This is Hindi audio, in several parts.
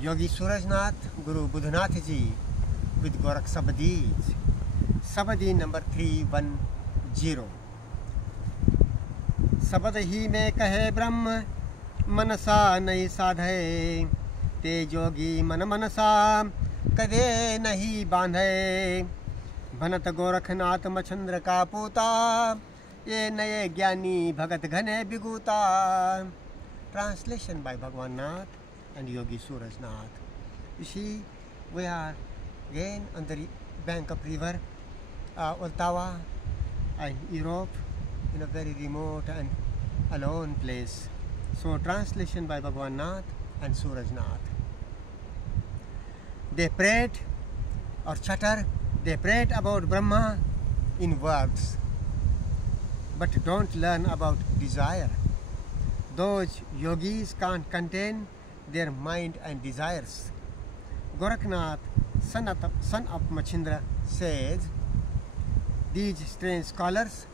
Yogi Surajnath, Guru Budhanath ji with Gorakh Sabadis. Sabadi number 310. सबद ही में कहे ब्रह्म मनसा नहीं साधे, ते जोगी मन मनसा कदे नहीं बांधे। भनत गोरखनाथ मछंद्र का पूता, ये नए ज्ञानी भगत घने बिगूता। Translation by Bhagwan Nath and Yogi Surajnath. You see, we are again on the bank of river Ottawa in Europe, in a very remote and alone place. So translation by Bhagwan Nath and Surajnath. They prayed or chatter, they prayed about Brahma in words, but don't learn about desire. Those yogis can't contain their mind and desires. Gorakhnath, son of Machindra, says, these strange scholars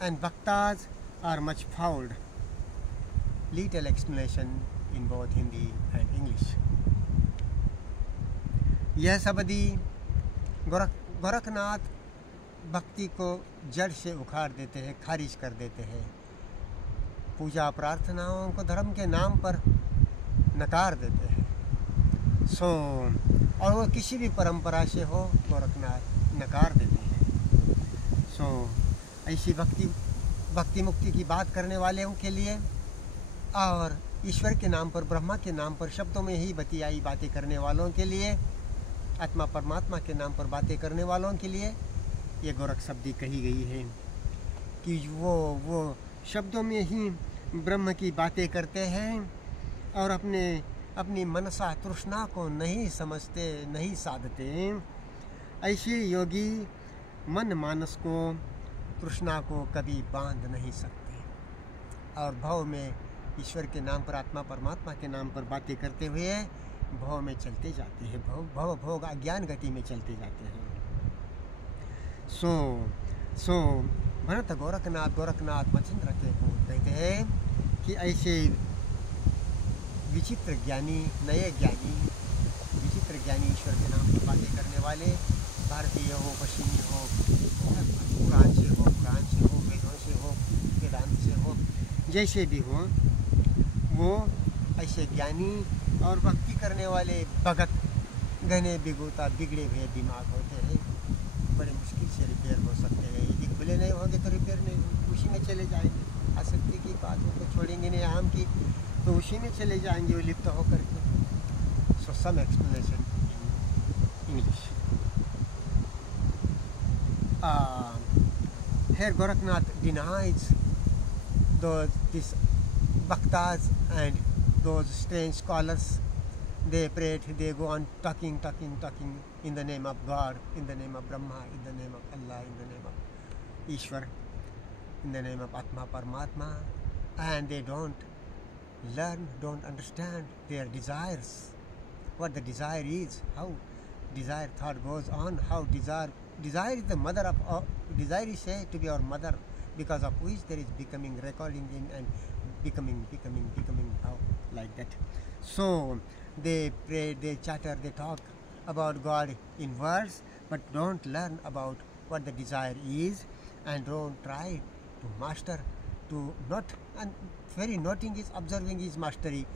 and bhaktas are much fouled. Little explanation in both Hindi and English. यह सबदी गोरखनाथ भक्ति को जड़ से उखाड़ देते हैं, खारिज कर देते हैं। पूजा प्रार्थनाओं को धर्म के नाम पर नकार देते हैं। और वो किसी भी परंपरा से हो, गोरखनाथ नकार देते हैं। ऐसी भक्ति मुक्ति की बात करने वालों के लिए और ईश्वर के नाम पर, ब्रह्मा के नाम पर शब्दों में ही बतियाई बातें करने वालों के लिए, आत्मा परमात्मा के नाम पर बातें करने वालों के लिए ये गोरख शब्दी कही गई है कि वो शब्दों में ही ब्रह्म की बातें करते हैं और अपनी मनसा तृष्णा को नहीं समझते, नहीं साधते। ऐसे योगी मन मानस को, तृष्णा को कभी बांध नहीं सकते और भव में ईश्वर के नाम पर, आत्मा परमात्मा के नाम पर बातें करते हुए भव में चलते जाते हैं। भव भोग अज्ञान गति में चलते जाते हैं। भरत गोरखनाथ मछिंद्र के को कहते हैं कि ऐसे विचित्र ज्ञानी, नए ज्ञानी, विचित्र ज्ञानी ईश्वर के नाम पर बातें करने वाले, भारतीय हो, पश्चिमी हो, पुराण से हो, वेदों से हो, वेदांत से हो, जैसे भी हो, वो ऐसे ज्ञानी और भक्ति करने वाले भगत घने बिगूता बिगड़े हुए दिमाग होते हैं। बड़े मुश्किल से रिपेयर हो सकते हैं। यदि खुले नहीं होंगे तो रिपेयर नहीं, उसी में चले जाएंगे। आसक्ति की बात को छोड़ेंगे नहीं, आम की, तो उसी में चले जाएंगे वो लिप्त होकर के। So some explanation in English. Here Gorakhnath denies these bhaktas and those strange scholars. They prayed, they go on talking in the name of God, in the name of Brahma, in the name of Allah, in the name of Ishwar, in the name of Atma Paramatma, and they don't learn, don't understand their desires, what the desire is, how desire thought goes on, how desire is the mother of all, desire is said to be our mother, because of which there is becoming, recording in and becoming how, like that. So they pray, they chatter, they talk about God in words, but don't learn about what the desire is, and don't try to master, to not, and very noting is observing his mastery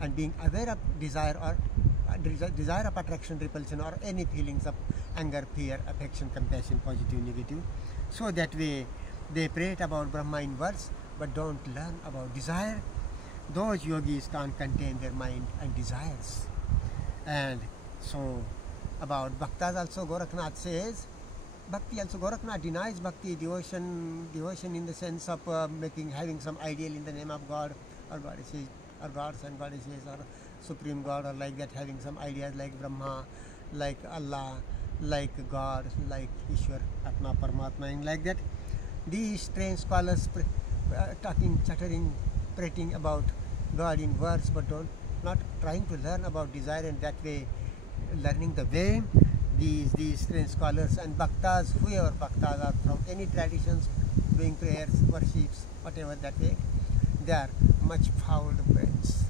and being aware of desire or desire of attraction, repulsion, or any feelings of anger, fear, affection, compassion, positive, negative. So that way they prayed about Brahma in words, but don't learn about desire. Those yogis can't contain their mind and desires. And so about bhaktas also Gorakhnath says, bhakti also, Gorakhnath denies bhakti, devotion in the sense of having some ideal in the name of God or goddesses or gods and goddesses or supreme God, or like that, having some ideas like Brahma, like Allah, like God, like Ishwar, Atma, Paramatma, and like that. These strange scholars talking, chattering, prating about God in words, but not trying to learn about desire, and that way learning the way. These strange scholars and bhaktas, whoever bhaktas are from any traditions, doing prayers, worships, whatever that way, they are much fouled brains.